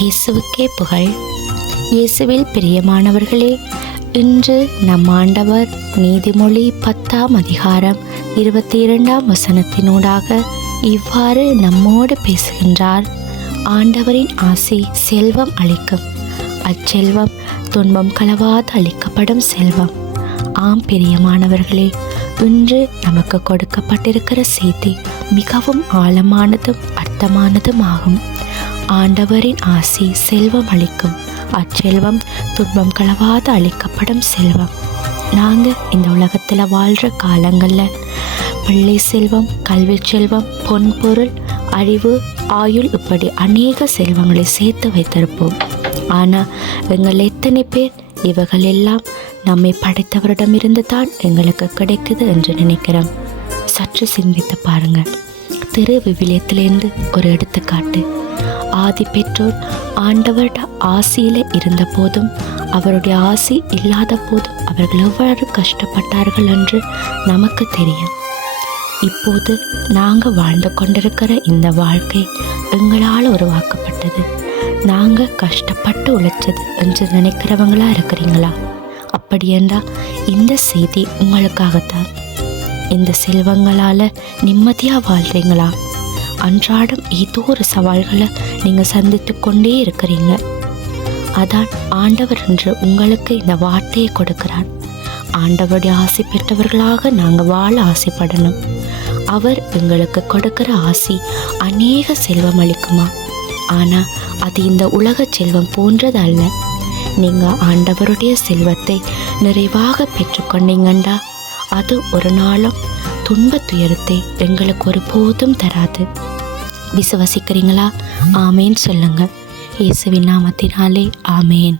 இயேசுவுக்கே புகழ். இயேசுவில் பிரியமானவர்களே, இன்று நம் ஆண்டவர் நீதிமொழி 10ஆம் அதிகாரம் 22ஆம் வசனத்தினூடாக இவ்வாறு நம்மோடு பேசுகின்றார். ஆண்டவரின் ஆசி செல்வம் அளிக்கும், அச்செல்வம் துன்பம் கலவாது அளிக்கப்படும் செல்வம். ஆம் பிரியமானவர்களே, இன்று நமக்கு கொடுக்கப்பட்டிருக்கிற செய்தி மிகவும் ஆழமானதும் அர்த்தமானதும் ஆகும். ஆண்டவரின் ஆசி செல்வம் அளிக்கும், அச்செல்வம் துன்பம் கலவாது அளிக்கப்படும் செல்வம். நாங்கள் இந்த உலகத்தில் வாழ்கிற காலங்களில் பிள்ளை செல்வம், கல்வி செல்வம், பொன்பொருள், அறிவு, ஆயுள் இப்படி அநேக செல்வங்களை சேர்த்து வைத்திருப்போம். ஆனால் எங்கள் எத்தனை பேர் இவைகள் எல்லாம் நம்மை படைத்தவரிடமிருந்து தான் எங்களுக்கு கிடைக்குது என்று நினைக்கிறோம்? சற்று சிந்தித்து பாருங்கள். திரு விவிலியத்திலிருந்து ஒரு எடுத்துக்காட்டு. ஆதி பெற்றோர் ஆண்டவருடைய ஆசியில் இருந்த போதும் அவருடைய ஆசி இல்லாத போதும் அவர்கள் எவ்வாறு கஷ்டப்பட்டார்கள் என்று நமக்கு தெரியும். இப்போது நாங்கள் வாழ்ந்து கொண்டிருக்கிற இந்த வாழ்க்கை எங்களால் உருவாக்கப்பட்டது, நாங்கள் கஷ்டப்பட்டு உழைச்சது என்று நினைக்கிறவங்களா இருக்கிறீங்களா? அப்படி என்றால் இந்த செய்தி உங்களுக்காகத்தான். இந்த செல்வங்களால் நிம்மதியாக வாழ்கிறீங்களா? அன்றாடம் ஏதோ ஒரு சவால்களை நீங்கள் சந்தித்து கொண்டே இருக்கிறீங்க. அதான் ஆண்டவர் என்று உங்களுக்கு இந்த வார்த்தையை கொடுக்கிறார். ஆண்டவருடைய ஆசி பெற்றவர்களாக நாங்கள் வாழ ஆசைப்படணும். அவர் எங்களுக்கு கொடுக்கிற ஆசி அநேக செல்வம் அளிக்குமா? ஆனால் அது இந்த உலக செல்வம் போன்றது அல்ல. நீங்கள் ஆண்டவருடைய செல்வத்தை நிறைவாக பெற்றுக்கொண்டீங்கண்டா அது ஒரு நாளும் துன்ப துயரத்தை எங்களுக்கு ஒரு போதும் தராது. விசுவசிக்கிறீங்களா? ஆமேன் சொல்லுங்க. இயேசுவின் நாமத்தினாலே ஆமேன்.